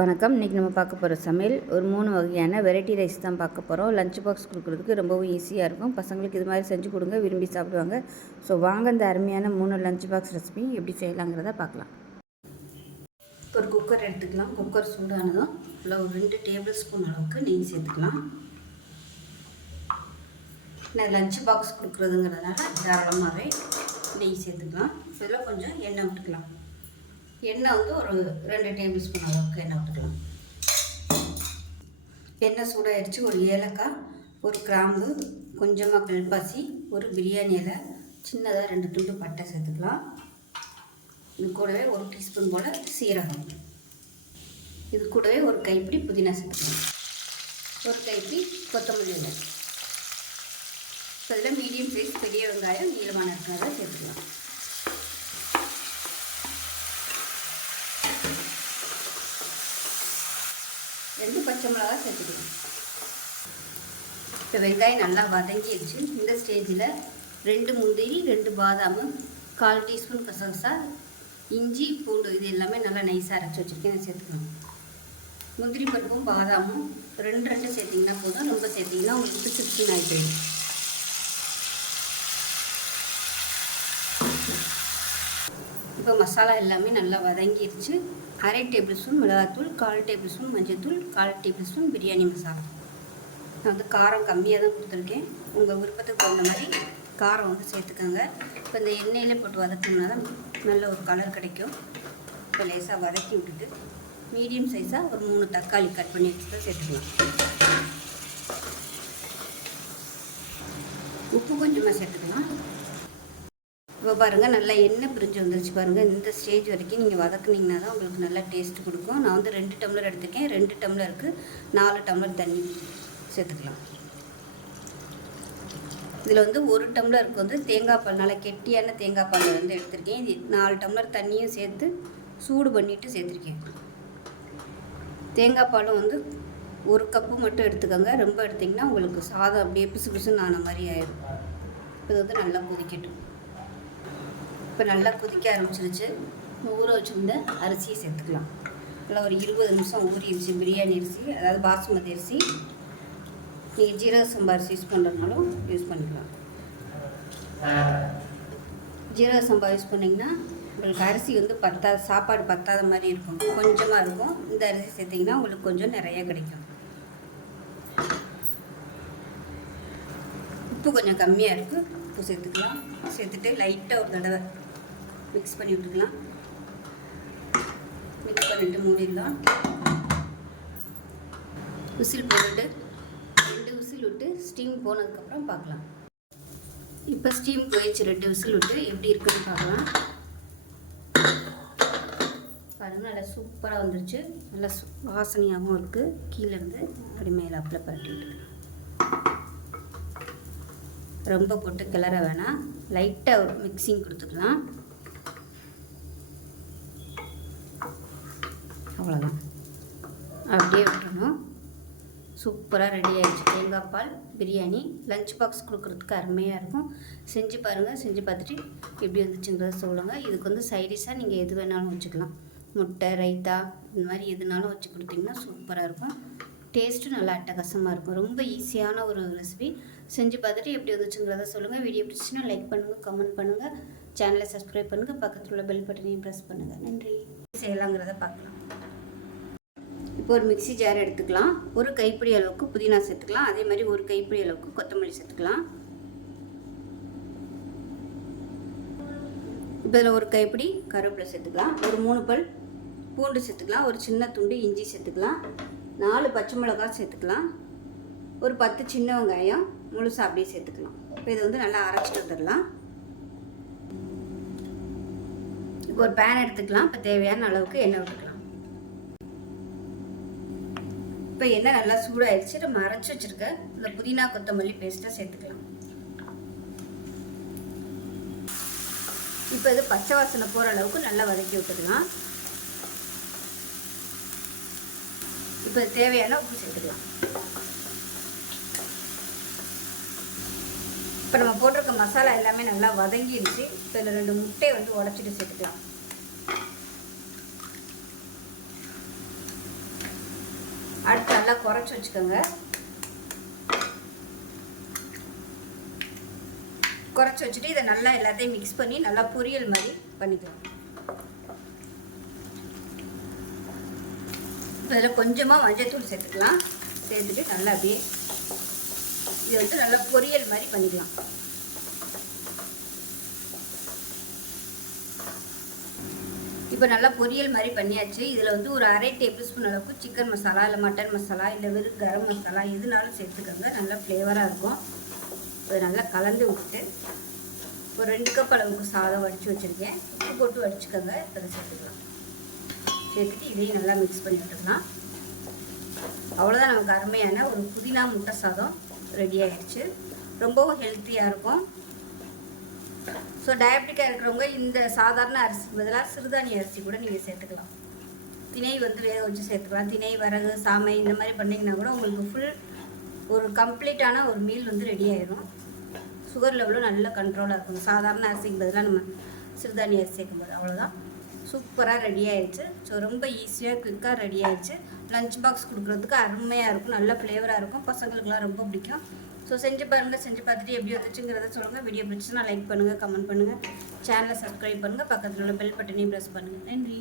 வணக்கம். இன்றைக்கி நம்ம பார்க்க போகிற சமையல் ஒரு மூணு வகையான வெரைட்டி ரைஸ் தான் பார்க்க போகிறோம் லஞ்ச் பாக்ஸ் கொடுக்குறதுக்கு ரொம்பவும் ஈஸியாக இருக்கும். பசங்களுக்கு இது மாதிரி செஞ்சு கொடுங்க விரும்பி சாப்பிடுவாங்க. ஸோ வாங்க இந்த அருமையான மூணு லஞ்ச் பாக்ஸ் ரெசிபி எப்படி செய்யலாங்கிறத பார்க்கலாம். ஒரு குக்கர் எடுத்துக்கலாம். குக்கர் சூடானதும் இல்லை ஒரு ரெண்டு டேபிள் ஸ்பூன் அளவுக்கு நெய் சேர்த்துக்கலாம். நான் லஞ்ச் பாக்ஸ் கொடுக்குறதுங்கிறதுனால தாராளமாகவே நெய் சேர்த்துக்கலாம். இதில் கொஞ்சம் எண்ணெய் விட்டுக்கலாம் எண்ணெய் வந்து ஒரு ரெண்டு டேபிள் ஸ்பூன் அளவுக்கு எண்ணெய் விட்டுக்கலாம் எண்ணெய் சூடாகிடுச்சு ஒரு ஏலக்காய் ஒரு கிராம்பு கொஞ்சமாக கல்பாசி ஒரு பிரியாணி இலை சின்னதாக ரெண்டு துண்டு பட்டை சேர்த்துக்கலாம். இது கூடவே ஒரு டீஸ்பூன் போல் சீரகம். இது கூடவே ஒரு கைப்பிடி புதினா சேர்த்துக்கலாம். ஒரு கைப்பிடி கொத்தமல்லி இலை. அதில் மீடியம் சைஸ் பெரிய வெங்காயம் நீளமான இருக்கிறத சேர்த்துக்கலாம். ரெண்டு பச்சை மிளகா சேர்த்துக்கலாம் இப்போ வெங்காயம் நல்லா வதங்கிடுச்சு. இந்த ஸ்டேஜில் ரெண்டு முந்திரி ரெண்டு பாதாம் கால் டீஸ்பூன் கசகசா இஞ்சி பூண்டு இது எல்லாமே நல்லா நைஸாக அரைச்சி வச்சுருக்கேன். சேர்த்துக்கணும். முந்திரி பருப்பும் பாதாமும் ரெண்டு ரெண்டு சேர்த்திங்கன்னா போதும். ரொம்ப சேர்த்திங்கன்னா உங்களுக்கு பிசு பிசுன்னு ஆகி போயிடும். இப்போ மசாலா எல்லாமே நல்லா வதங்கிடுச்சு. அரை டேபிள் ஸ்பூன் மிளகாத்தூள் கால் டேபிள் ஸ்பூன் மஞ்சத்தூள் கால் டேபிள் ஸ்பூன் பிரியாணி மசாலா. நான் வந்து காரம் கம்மியாக தான் கொடுத்துருக்கேன். உங்கள் விருப்பத்துக்கு தகுந்த மாதிரி காரம் வந்து சேர்த்துக்கோங்க. இப்போ இந்த எண்ணெயில் போட்டு வதக்கணும்னா தான் நல்ல ஒரு கலர் கிடைக்கும். இப்போ லேசாக வதக்கி விட்டுட்டு மீடியம் சைஸாக ஒரு மூணு தக்காளி கட் பண்ணி வச்சுட்டு சேர்த்துக்கலாம். உப்பு கொஞ்சமாக சேர்த்துக்கலாம். இப்போ பாருங்கள் நல்லா எண்ணெய் பிரிஞ்சு வந்துருச்சு பாருங்கள் இந்த ஸ்டேஜ் வரைக்கும் நீங்கள் வதக்குனீங்கன்னா தான் உங்களுக்கு நல்லா டேஸ்ட் கொடுக்கும். நான் வந்து ரெண்டு டம்ளர் எடுத்துருக்கேன். ரெண்டு டம்ளருக்கு நாலு டம்ளர் தண்ணி சேர்த்துக்கலாம். இதில் வந்து ஒரு டம்ளருக்கு வந்து தேங்காய் பால் நல்லா கெட்டியான தேங்காய் பால் வந்து எடுத்திருக்கேன். இது நாலு டம்ளர் தண்ணியும் சேர்த்து சூடு பண்ணிவிட்டு சேர்த்துருக்கேன். தேங்காய் பாலும் வந்து ஒரு கப்பு மட்டும் எடுத்துக்கோங்க. ரொம்ப எடுத்திங்கன்னா உங்களுக்கு சாதம் அப்படியே பிசு பிசுன்னு ஆன மாதிரி ஆயிடும். இது வந்து நல்லா கொதிக்கட்டும். இப்போ நல்லா கொதிக்க ஆரம்பிச்சிருச்சு. ஊற வச்சுருந்த அரிசியை சேர்த்துக்கலாம். நல்லா ஒரு இருபது நிமிஷம் ஊறிடுச்சு பிரியாணி அரிசி அதாவது பாசுமதி அரிசி நீங்கள் ஜீரக சம்பா அரிசி யூஸ் பண்ணுறதுனாலும் யூஸ் பண்ணிக்கலாம். ஜீரக சம்பா யூஸ் பண்ணிங்கன்னா உங்களுக்கு அரிசி வந்து பத்தாத சாப்பாடு பத்தாத மாதிரி இருக்கும். கொஞ்சமாக இருக்கும். இந்த அரிசி சேர்த்திங்கன்னா உங்களுக்கு கொஞ்சம் நிறையா கிடைக்கும். உப்பு கொஞ்சம் கம்மியாக இருக்குது உப்பு சேர்த்துக்கலாம். சேர்த்துட்டு லைட்டாக ஒரு தடவை மிக்ஸ் பண்ணி விட்டுக்கலாம். மிக்ஸ் பண்ணிவிட்டு மூடிடலாம். விசில் போட்டுட்டு ரெண்டு விசில் விட்டு ஸ்டீம் போனதுக்கப்புறம் பார்க்கலாம். இப்போ ஸ்டீம் போயிடுச்சு ரெண்டு விசில் விட்டு எப்படி இருக்குன்னு பார்க்கலாம். பாருங்கள் நல்லா சூப்பராக வந்துருச்சு. நல்லா வாசனையாகவும் இருக்குது கீழேருந்து அப்படி மேலே அப்பில் பரட்டி ரொம்ப போட்டு கிளற வேணாம். லைட்டாக ஒரு மிக்சிங் கொடுத்துக்கலாம். அவ்வளோதான் அப்படியே விட்டுறணும். சூப்பராக ரெடி ஆகிடுச்சு தேங்காய் பால் பிரியாணி லஞ்ச் பாக்ஸ் கொடுக்குறதுக்கு அருமையாக இருக்கும். செஞ்சு பாருங்கள் செஞ்சு பார்த்துட்டு எப்படி வந்துச்சுங்கிறத சொல்லுங்கள் இதுக்கு வந்து சைடிஷாக நீங்கள் எது வேணாலும் வச்சுக்கலாம். முட்டை ரைத்தா இந்த மாதிரி எதுனாலும் வச்சு கொடுத்தீங்கன்னா சூப்பராக இருக்கும். டேஸ்ட்டும் நல்லா அட்டகாசமாக இருக்கும். ரொம்ப ஈஸியான ஒரு ரெசிபி செஞ்சு பார்த்துட்டு எப்படி வந்துச்சுங்கிறத சொல்லுங்கள் வீடியோ பிடிச்சின்னா லைக் பண்ணுங்கள் கமெண்ட் பண்ணுங்கள் சேனலை சப்ஸ்கிரைப் பண்ணுங்கள் பக்கத்தில் உள்ள பெல் பட்டனையும் ப்ரெஸ் பண்ணுங்கள் நன்றி. செய்யலாங்கிறத பார்க்கலாம். இப்போ ஒரு மிக்சி ஜார் எடுத்துக்கலாம். ஒரு கைப்பிடி அளவுக்கு புதினா சேர்த்துக்கலாம். அதே மாதிரி ஒரு கைப்பிடி அளவுக்கு கொத்தமல்லி சேர்த்துக்கலாம். இப்போ இதில் ஒரு கைப்பிடி கருவேப்பிலை சேர்த்துக்கலாம். ஒரு மூணு பல் பூண்டு சேர்த்துக்கலாம். ஒரு சின்ன துண்டு இஞ்சி சேர்த்துக்கலாம். நாலு பச்சை மிளகாய் சேர்த்துக்கலாம். ஒரு பத்து சின்ன வெங்காயம் முழுசாக அப்படியே சேர்த்துக்கலாம். இப்போ இதை வந்து நல்லா அரைச்சிட்டு வந்துடலாம். இப்போ ஒரு பேன் எடுத்துக்கலாம். இப்போ தேவையான அளவுக்கு எண்ணெய் விட்டுக்கலாம். இப்போ எண்ணெய் நல்லா சூடாயிடுச்சு நம்ம அரைச்சி வச்சுருக்க. இந்த புதினா கொத்தமல்லி பேஸ்ட்டை சேர்த்துக்கலாம். இப்போ இது பச்சை வாசனை போகிற அளவுக்கு நல்லா வதக்கி விட்டுக்கலாம். இப்போ தேவையான உப்பு சேர்த்துக்கலாம். இப்போ நம்ம போட்டிருக்க மசாலா எல்லாமே நல்லா வதங்கிடுச்சு இப்போ இதில் ரெண்டு முட்டையை வந்து உடச்சிட்டு சேர்த்துக்கலாம். அடுத்து நல்லா குறைச்சி வச்சுக்கோங்க. குறைச்சி வச்சுட்டு இதை நல்லா எல்லாத்தையும் மிக்ஸ் பண்ணி நல்லா பொரியல் மாதிரி பண்ணிக்கலாம். இதில் கொஞ்சமாக மஞ்சத்தூள் சேர்த்துக்கலாம். சேர்த்துட்டு நல்லா அப்படியே இது வந்து நல்லா பொரியல் மாதிரி பண்ணிக்கலாம். இப்போ நல்லா பொரியல் மாதிரி பண்ணியாச்சு. இதில் வந்து ஒரு அரை டேபிள் ஸ்பூன் அளவுக்கு சிக்கன் மசாலா இல்லை மட்டன் மசாலா இல்லை வெறும் கரம் மசாலா எதுனாலும் சேர்த்துக்கோங்க. நல்லா ஃப்ளேவராக இருக்கும். இப்போ நல்லா கலந்து விட்டு ஒரு ரெண்டு கப் அளவுக்கு சாதம் வடித்து வச்சுருக்கேன். உப்பு போட்டு வடிச்சுக்கோங்க. இப்போ சேர்த்துக்கலாம். சேர்த்துட்டு இதையும் நல்லா மிக்ஸ் பண்ணி விட்டுக்கலாம். அவ்வளோதான் நமக்கு அருமையான ஒரு புதினா முட்டை சாதம் ரெடி ஆகிடுச்சு ரொம்பவும் ஹெல்த்தியாக இருக்கும். ஸோ டயபெட்டிக்காக இருக்கிறவங்க இந்த சாதாரண அரிசி பதிலாக சிறுதானிய அரிசி கூட நீங்கள் சேர்த்துக்கலாம். திணை வந்து வேக வச்சு சேர்த்துக்கலாம். திணை வரகு சாமை இந்த மாதிரி பண்ணிங்கன்னா கூட உங்களுக்கு ஃபுல் ஒரு கம்ப்ளீட்டான ஒரு மீல் வந்து ரெடி ஆயிரும். சுகர் லெவலும் நல்ல கண்ட்ரோலாக இருக்கும் சாதாரண அரிசிக்கு பதிலாக நம்ம சிறுதானிய அரிசி சேர்க்கும்போது அவ்வளோதான் சூப்பராக ரெடி ஆயிடுச்சு. ஸோ ரொம்ப ஈஸியாக குயிக்காக ரெடி ஆயிடுச்சு. லஞ்ச் பாக்ஸ் கொடுக்குறதுக்கு அருமையாக இருக்கும் நல்ல ஃப்ளேவராக இருக்கும். பசங்களுக்குலாம் ரொம்ப பிடிக்கும். ஸோ செஞ்சு பாருங்கள் செஞ்சு பார்த்துட்டு எப்படி வந்துச்சுங்கிறத சொல்லுங்கள் வீடியோ பிடிச்சுன்னா லைக் பண்ணுங்கள் கமெண்ட் பண்ணுங்கள் சேனலை சப்ஸ்கிரைப் பண்ணுங்கள் பக்கத்தில் உள்ள பெல் பட்டனையும் ப்ரெஸ் பண்ணுங்கள் நன்றி.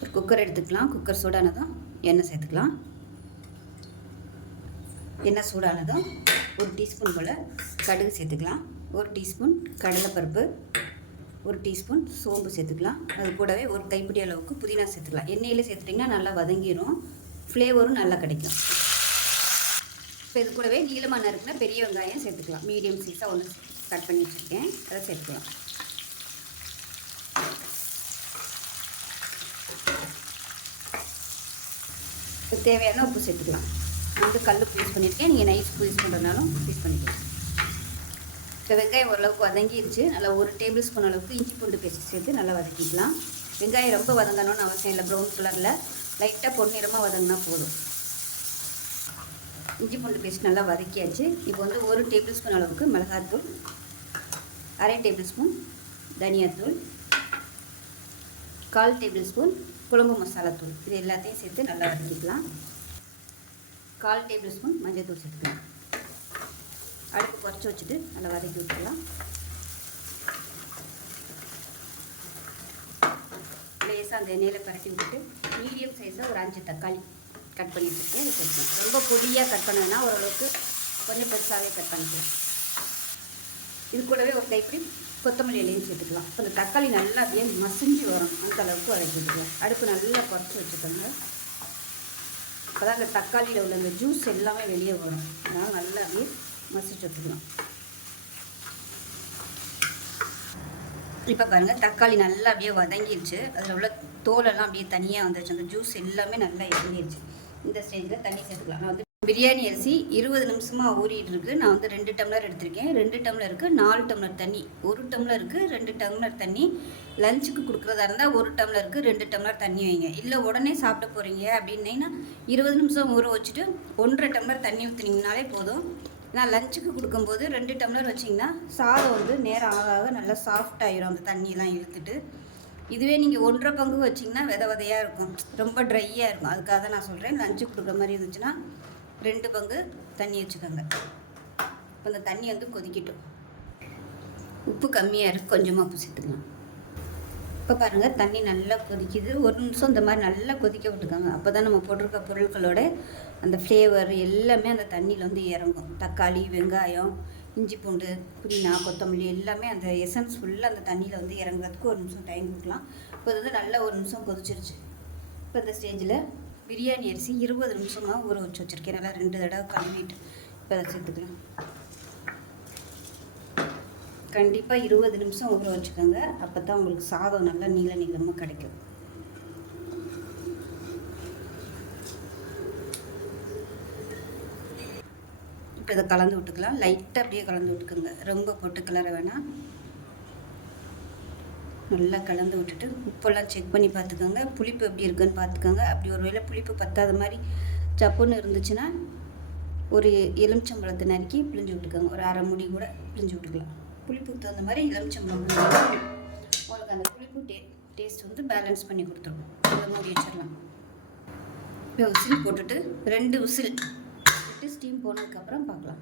ஒரு குக்கர் எடுத்துக்கலாம். குக்கர் சூடானதும் எண்ணெய் சேர்த்துக்கலாம். எண்ணெய் சூடானதும் ஒரு டீஸ்பூன் போல் கடுகு சேர்த்துக்கலாம். ஒரு டீஸ்பூன் கடலைப்பருப்பு. ஒரு டீஸ்பூன் சோம்பு சேர்த்துக்கலாம். அது கூடவே ஒரு கைப்பிடி அளவுக்கு புதினா சேர்த்துக்கலாம். எண்ணெயில் சேர்த்துட்டிங்கன்னா நல்லா வதங்கிடும் ஃப்ளேவரும் நல்லா கிடைக்கும். இப்போ இது கூடவே நீளமாக நறுக்குனா பெரிய வெங்காயம் சேர்த்துக்கலாம். மீடியம் சைஸாக ஒன்று கட் பண்ணி வச்சுருக்கேன். அதை சேர்த்துக்கலாம். தேவையான உப்பு சேர்த்துக்கலாம். வந்து கல் யூஸ் பண்ணியிருக்கேன் நீங்கள் நைஸ் யூஸ் பண்ணுறதுனாலும் யூஸ் பண்ணிக்கலாம். இப்போ வெங்காயம் ஓரளவுக்கு வதங்கிடுச்சு நல்லா ஒரு டேபிள் ஸ்பூன் அளவுக்கு இஞ்சி பூண்டு பேஸ்ட் சேர்த்து நல்லா வதக்கிக்கலாம். வெங்காயம் ரொம்ப வதங்கணும்னு அவசியம் இல்லை ப்ரௌன் கலரில் லைட்டாக பொன்னிறமாக வதங்கினா போதும். இஞ்சி பூண்டு பேஸ்ட் நல்லா வதக்கியாச்சு. இப்போ வந்து ஒரு டேபிள் ஸ்பூன் அளவுக்கு மிளகாத்தூள் அரை டேபிள் ஸ்பூன் தனியாத்தூள் கால் டேபிள் ஸ்பூன் குழம்பு மசாலாத்தூள் இது எல்லாத்தையும் சேர்த்து நல்லா வதக்கிக்கலாம். கால் டேபிள் ஸ்பூன் மஞ்சள் தூள் சேர்த்துக்கலாம். அடுப்பு குறைச்சி வச்சுட்டு நல்லா வதக்கி விட்டுடலாம். லேசாக அந்த எண்ணெயில் பரட்டி விட்டுட்டு மீடியம் சைஸில் ஒரு அஞ்சு தக்காளி கட் பண்ணி வச்சுருக்கேன். இதை ரொம்ப பொடியாக கட் பண்ணதுன்னா ஓரளவுக்கு கொஞ்சம் பெருசாகவே கட் பண்ணிக்கலாம். இது கூடவே ஒரு கைப்பிடி கொத்தமல்லி இலையும் சேர்த்துக்கலாம். இப்போ இந்த தக்காளி நல்லா அப்படியே மசிஞ்சு வரும். அந்த அளவுக்கு வதக்கி விட்டுக்கலாம். அடுப்பு நல்லா குறைச்சி வச்சுக்கோங்க. அப்போ தான் அந்த தக்காளியில் உள்ள அந்த ஜூஸ் எல்லாமே வெளியே வரும். அதனால் நல்லா அப்படியே மசிச்சு வச்சுக்கலாம் இப்போ பாருங்கள் தக்காளி நல்லா அப்படியே வதங்கிடுச்சு அதில் உள்ள தோலெல்லாம் அப்படியே தனியாக வந்துருச்சு. அந்த ஜூஸ் எல்லாமே நல்லா இறங்கிடுச்சு இந்த ஸ்டேஜில் தண்ணி சேர்த்துக்கலாம். நான் வந்து பிரியாணி அரிசி இருபது நிமிஷமாக ஊறிட்டு இருக்கு. நான் வந்து ரெண்டு டம்ளர் எடுத்திருக்கேன். ரெண்டு டம்ளருக்கு நாலு டம்ளர் தண்ணி. ஒரு டம்ளருக்கு ரெண்டு டம்ளர் தண்ணி. லஞ்சுக்கு கொடுக்குறதா இருந்தால் ஒரு டம்ளருக்கு ரெண்டு டம்ளர் தண்ணி வைங்க. இல்லை உடனே சாப்பிட போகிறீங்க அப்படின்னீங்கன்னா இருபது நிமிஷம் ஊற வச்சுட்டு ஒன்றரை டம்ளர் தண்ணி ஊற்றுனீங்கனாலே போதும். நான் லஞ்சுக்கு கொடுக்கும்போது ரெண்டு டம்ளர் வச்சிங்கன்னா சாதம் வந்து நேரம் ஆக ஆக நல்லா சாஃப்ட் ஆயிரும். அந்த தண்ணியெல்லாம் இழுத்துட்டு. இதுவே நீங்கள் ஒன்றரை பங்கு வச்சிங்கன்னா வித விதையாக இருக்கும். ரொம்ப ட்ரையாக இருக்கும். அதுக்காக தான் நான் சொல்கிறேன் லஞ்சுக்கு கொடுக்குற மாதிரி இருந்துச்சுன்னா ரெண்டு பங்கு தண்ணி வச்சுக்கோங்க. இப்போ அந்த தண்ணி வந்து கொதிக்கட்டும். உப்பு கம்மியாக இருக்குது கொஞ்சமாக உப்பு சேர்த்துக்கலாம் இப்போ பாருங்கள் தண்ணி நல்லா கொதிக்குது. ஒரு நிமிஷம் இந்த மாதிரி நல்லா கொதிக்க விட்டுக்கோங்க. அப்போ தான் நம்ம போட்டிருக்க பொருட்களோட அந்த ஃப்ளேவர் எல்லாமே அந்த தண்ணியில் வந்து இறங்கும். தக்காளி வெங்காயம் இஞ்சி பூண்டு புதினா கொத்தமல்லி எல்லாமே அந்த எசன்ஸ் ஃபுல்லாக அந்த தண்ணியில் வந்து இறங்குறதுக்கு ஒரு நிமிஷம் டைம் கொடுக்கலாம். இப்போ வந்து நல்லா ஒரு நிமிஷம் கொதிச்சிருச்சு. இப்போ இந்த ஸ்டேஜில் பிரியாணி அரிசி இருபது நிமிஷமாக ஊற வச்சு வச்சுருக்கேன். நல்லா ரெண்டு தடவை கழுவிட்டு இப்போ அதை சேர்த்துக்கலாம். கண்டிப்பாக இருபது நிமிஷம் ஊற வச்சுக்கோங்க. அப்போ தான் உங்களுக்கு சாதம் நல்லா நீள நீளமாக கிடைக்கும். இப்போ இதை கலந்து விட்டுக்கலாம். லைட்டாக அப்படியே கலந்து விட்டுக்கோங்க. ரொம்ப போட்டு கிளற வேணாம். நல்லா கலந்து விட்டுட்டு உப்பெல்லாம் செக் பண்ணி பார்த்துக்கோங்க. புளிப்பு எப்படி இருக்குன்னு பார்த்துக்கோங்க. அப்படி ஒரு வேளை புளிப்பு பத்தாத மாதிரி சப்புன்னு இருந்துச்சுன்னா ஒரு எலுமிச்சம்பழத்தை நறுக்கி பிழிஞ்சு விட்டுக்கோங்க. ஒரு அரை முடி கூட பிழிஞ்சு விட்டுக்கலாம். புளிப்புக்கு தகுந்த மாதிரி எலுமிச்சம்பழம் பிழிஞ்சு உங்களுக்கு அந்த புளிப்பு டே டேஸ்ட் வந்து பேலன்ஸ் பண்ணி கொடுத்துரும். அதை மூடி வச்சிடலாம். இப்போ விசில் போட்டுட்டு ரெண்டு விசில் விட்டு ஸ்டீம் போனதுக்கப்புறம் பார்க்கலாம்.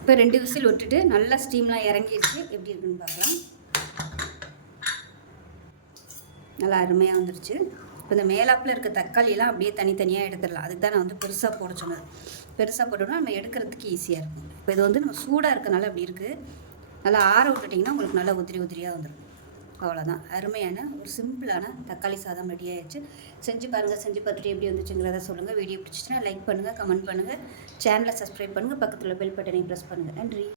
இப்போ ரெண்டு விசில் விட்டுட்டு நல்லா ஸ்டீம்லாம் இறங்கிடுச்சு எப்படி இருக்குன்னு பார்க்கலாம். நல்லா அருமையாக வந்துருச்சு. இப்போ இந்த மேலாப்பில் இருக்க தக்காளியெல்லாம் அப்படியே தனித்தனியாக எடுத்துடலாம். அதுக்கு தான் நான் வந்து பெருசாக போட சொன்னது. பெருசாக போட்டோம்னா நம்ம எடுக்கிறதுக்கு ஈஸியாக இருக்கும். இப்போ இது வந்து நம்ம சூடாக இருக்கனால அப்படி இருக்குது நல்லா ஆற விட்டுட்டிங்கன்னா உங்களுக்கு நல்லா உதிரி உதிரியாக வந்துடும் அவ்வளோதான் அருமையான ஒரு சிம்பிளான தக்காளி சாதம் ரெடி ஆயிடுச்சு. செஞ்சு பாருங்கள் செஞ்சு பார்த்துட்டு எப்படி வந்துச்சுங்கிறத சொல்லுங்கள் வீடியோ பிடிச்சிச்சின்னா லைக் பண்ணுங்கள் கமெண்ட் பண்ணுங்கள் சேனலை சப்ஸ்கிரைப் பண்ணுங்கள் பக்கத்தில் பெல் பட்டனையும் ப்ரெஸ் பண்ணுங்கள் நன்றி.